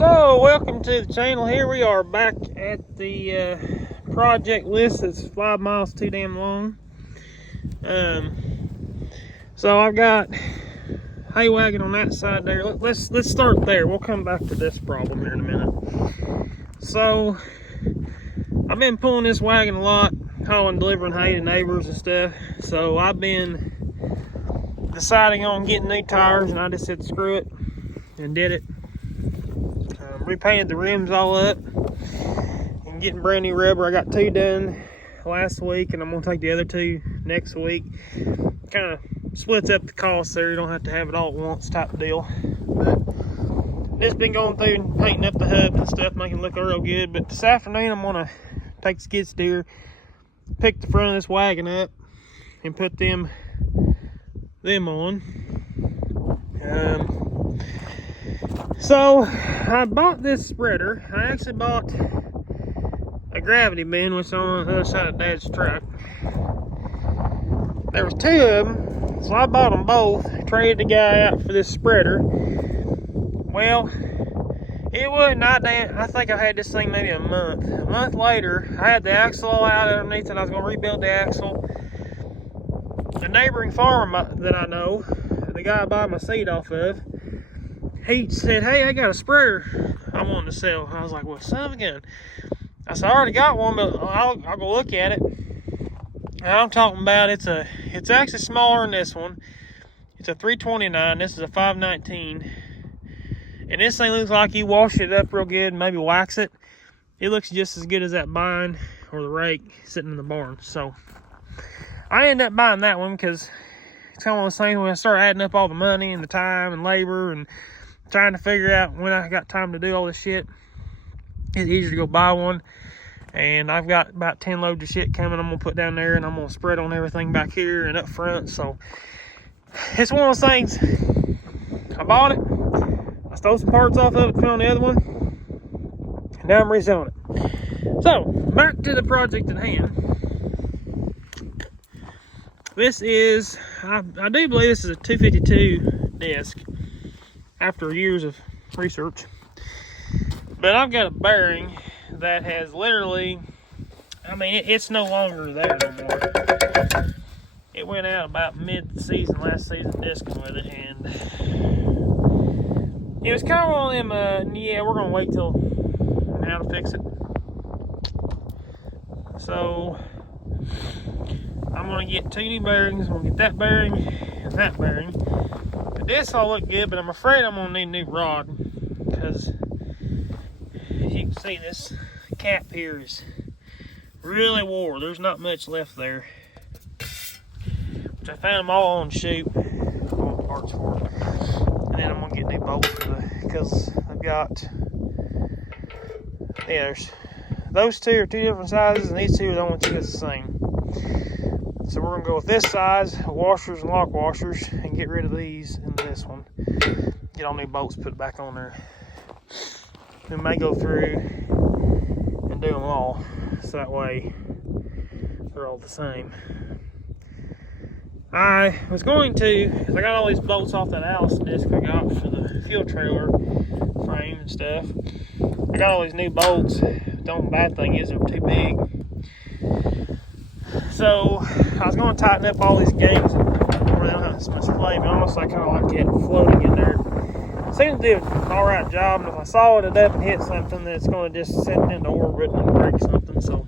So, welcome to the channel. Here we are back at the project list that's 5 miles too damn long. So I've got hay wagon on that side there. Let's start there. We'll come back to this problem here in a minute. So I've been pulling this wagon a lot, hauling, delivering hay to neighbors and stuff. So I've been deciding on getting new tires, and I just said screw it and did it. Repainted the rims all up and getting brand new rubber. I got 2 done last week, and I'm gonna take the other 2 next week. Kind of splits up the cost there. You don't have to have it all at once type of deal. But just been going through and painting up the hubs and stuff, making it look real good. But this afternoon I'm gonna take the skid steer, pick the front of this wagon up, and put them on. So I bought this spreader. I actually bought a gravity bin, which is on the other side of Dad's truck. There was 2 of them, so I bought them both, traded the guy out for this spreader. Well, it wasn't, I think I had this thing maybe a month. A month later, I had the axle all out underneath, and I was going to rebuild the axle. A neighboring farm that I know, the guy I buy my seed off of, he said, hey, I got a spreader I wanted to sell. I was like, well, son of a gun. I said, I already got one, but I'll go look at it. And I'm talking about, it's actually smaller than this one. It's a 329. This is a 519. And this thing looks like you wash it up real good and maybe wax it. It looks just as good as that bind or the rake sitting in the barn. So I ended up buying that one because it's kind of one of those things when I start adding up all the money and the time and labor and trying to figure out when I got time to do all this shit, it's easier to go buy one. And I've got about 10 loads of shit coming I'm gonna put down there, and I'm gonna spread on everything back here and up front. So it's one of those things. I bought it, I stole some parts off of it to put on the other one, and now I'm reselling it. So back to the project at hand. This is, I do believe this is a 252 disc after years of research. But I've got a bearing that has literally, I mean, it's no longer there no more. It went out about mid-season, last season, discing with it, and it was kind of one of them, yeah, we're going to wait till now to fix it. So I'm going to get 2 new bearings. I'm going to get that bearing and that bearing. The discs all look good, but I'm afraid I'm going to need a new rod, because as you can see, this cap here is really wore. There's not much left there, which I found them all on shoot, all the parts for it. And then I'm going to get new bolts because I've got, yeah, there's those 2 are 2 different sizes, and these 2 are the only 2 that's the same. So we're going to go with this size, washers and lock washers, and get rid of these and this one. Get all new bolts, put it back on there. We may go through and do them all, so that way they're all the same. I was going to, because I got all these bolts off that Allison disc I got for the fuel trailer frame and stuff. I got all these new bolts. The only bad thing is they're too big. So I was going to tighten up all these gates where they don't have so much play, but honestly I kind of like it floating in there. It seems to do an alright job, and if I solid it up and hit something, then it's going to just set into orbit and break something. So,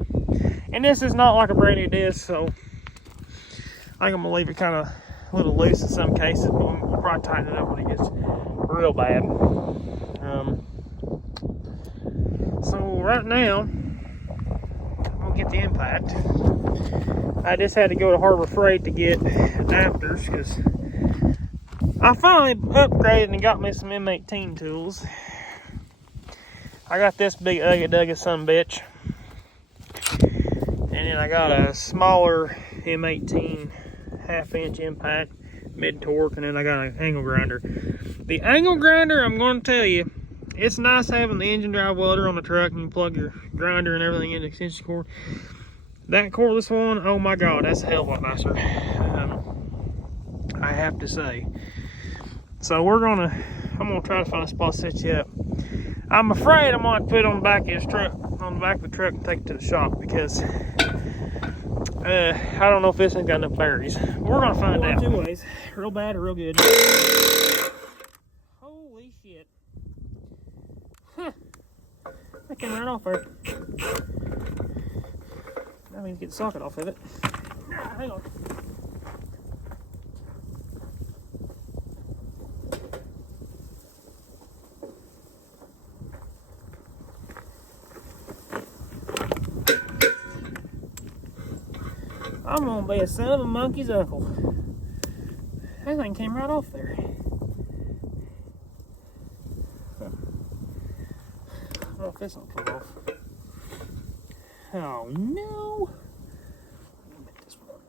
and this is not like a brand new disc, so I think I'm going to leave it kind of a little loose in some cases, but we'll probably tighten it up when it gets real bad. So right now, get the impact. I just had to go to Harbor Freight to get adapters because I finally upgraded and got me some M18 tools. I got this big Ugga Dugga sumbitch, and then I got a smaller M18 half-inch impact mid torque, and then I got an angle grinder. The angle grinder, I'm going to tell you, it's nice having the engine drive welder on the truck and you plug your grinder and everything in the extension cord. That cordless one, oh my god, that's a hell of a lot nicer, I have to say. So I'm gonna try to find a spot to set you up. I'm afraid I'm going to put it on the back of his truck, on the back of the truck, and take it to the shop because I don't know if this ain't got enough batteries. We're gonna find out. Two ways, real bad or real good. Holy shit! Huh. I can run off there. Now we need to get the socket off of it. Hang on. I'm gonna be a son of a monkey's uncle. That thing came right off there. I don't know if this will come off. Oh no! This one.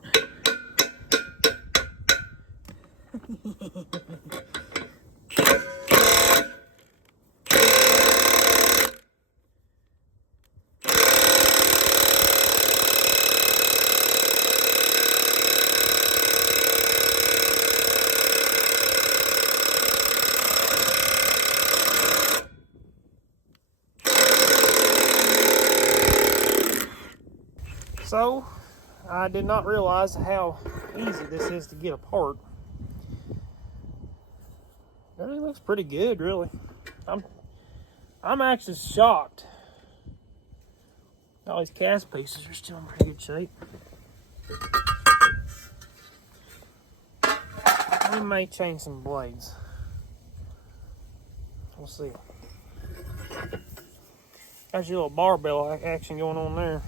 So, I did not realize how easy this is to get apart. Everything looks pretty good, really. I'm actually shocked. All these cast pieces are still in pretty good shape. We may change some blades. We'll see. Got your little barbell action going on there.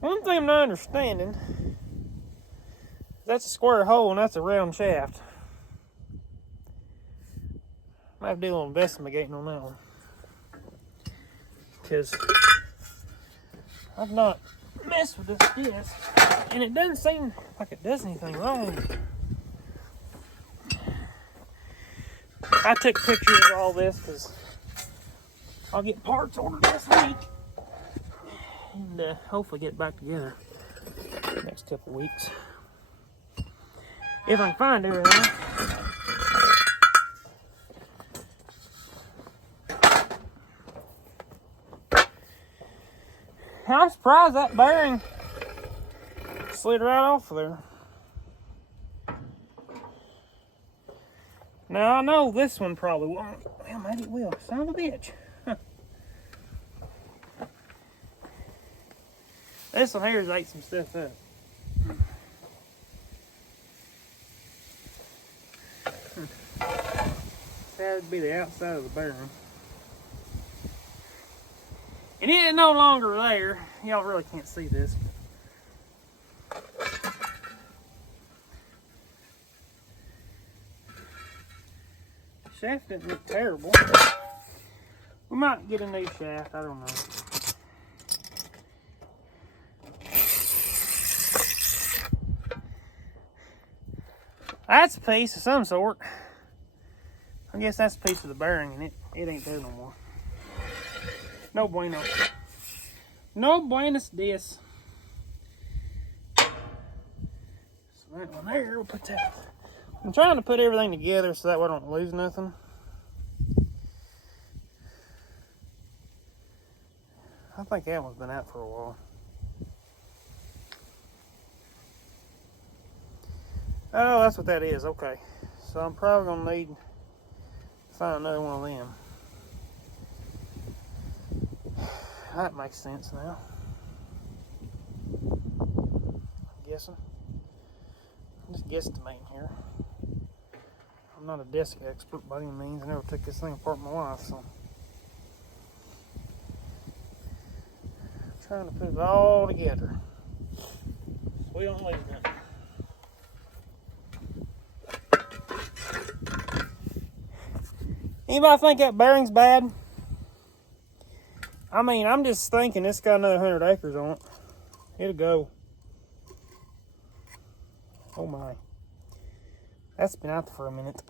One thing I'm not understanding, that's a square hole and that's a round shaft. Might have to do a little investigating on that one. Because I've not messed with this disc, and it doesn't seem like it does anything wrong. I took pictures of all this because I'll get parts ordered this week. And hopefully get back together next couple weeks. If I can find everything. I'm surprised that bearing slid right off of there. Now I know this one probably won't. Well, maybe it will. Son of a bitch. This one here's ate some stuff up. That would be the outside of the bearing. And it is no longer there. Y'all really can't see this. Shaft didn't look terrible. We might get a new shaft, I don't know. That's a piece of some sort. I guess that's a piece of the bearing, and it ain't there no more. No bueno. No buenos dias. So that one there, we'll put that. I'm trying to put everything together so that way I don't lose nothing. I think that one's been out for a while. Oh, that's what that is. Okay. So I'm probably going to need to find another one of them. That makes sense now. I'm guessing. I'm just guesstimating here. I'm not a disc expert by any means. I never took this thing apart in my life, so. I'm trying to put it all together. So we don't lose nothing. Anybody think that bearing's bad? I mean, I'm just thinking it's got another 100 acres on it. It'll go. Oh my. That's been out there for a minute.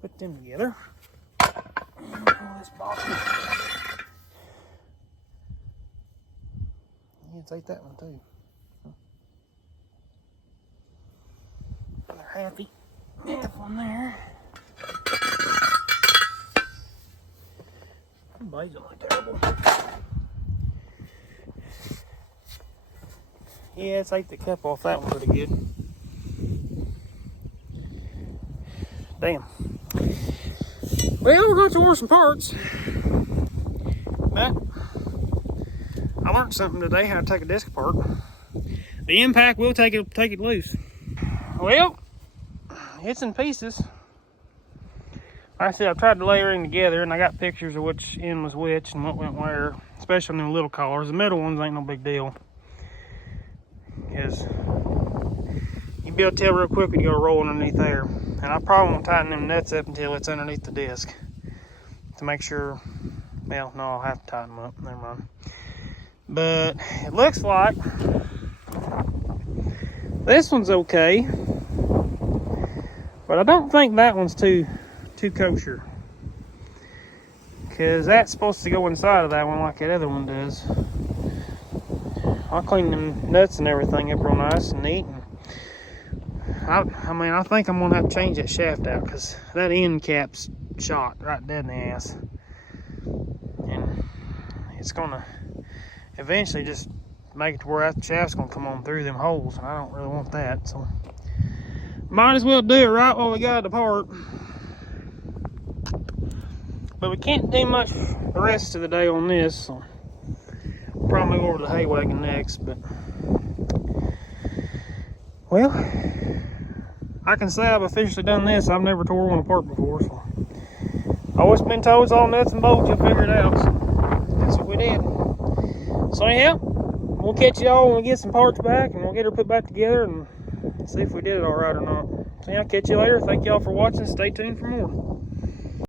Put them together. And pull this box. Yeah, take that one too. Another halfie. F on there. Blades don't look terrible. Yeah, it's ate the cup off that one pretty good. Damn. Well, we're going to order some parts. But I learned something today, how to take a disc apart. The impact will take it loose. Well, it's in pieces. Like I said, I've tried to lay everything together, and I got pictures of which end was which and what went where, especially on them little collars. The middle ones ain't no big deal, because you'll be able to tell real quick when you go roll underneath there. And I probably won't tighten them nuts up until it's underneath the disc to make sure. Well, no, I'll have to tighten them up. Never mind. But it looks like this one's okay, but I don't think that one's too kosher, because that's supposed to go inside of that one like that other one does. I'll clean them nuts and everything up real nice and neat. And I think I'm gonna have to change that shaft out, because that end cap's shot right dead in the ass, and it's gonna eventually just make it to where that shaft's gonna come on through them holes, and I don't really want that. So might as well do it right while we got it apart. But we can't do much the rest of the day on this, so we'll probably move over to the hay wagon next. But well, I can say I've officially done this. I've never tore one apart before, so I've always been told it's all nuts and bolts, you'll figure it out. So that's what we did. So anyhow, we'll catch y'all when we get some parts back, and we'll get her put back together and see if we did it all right or not. So yeah, I'll catch you later. Thank y'all for watching. Stay tuned for more.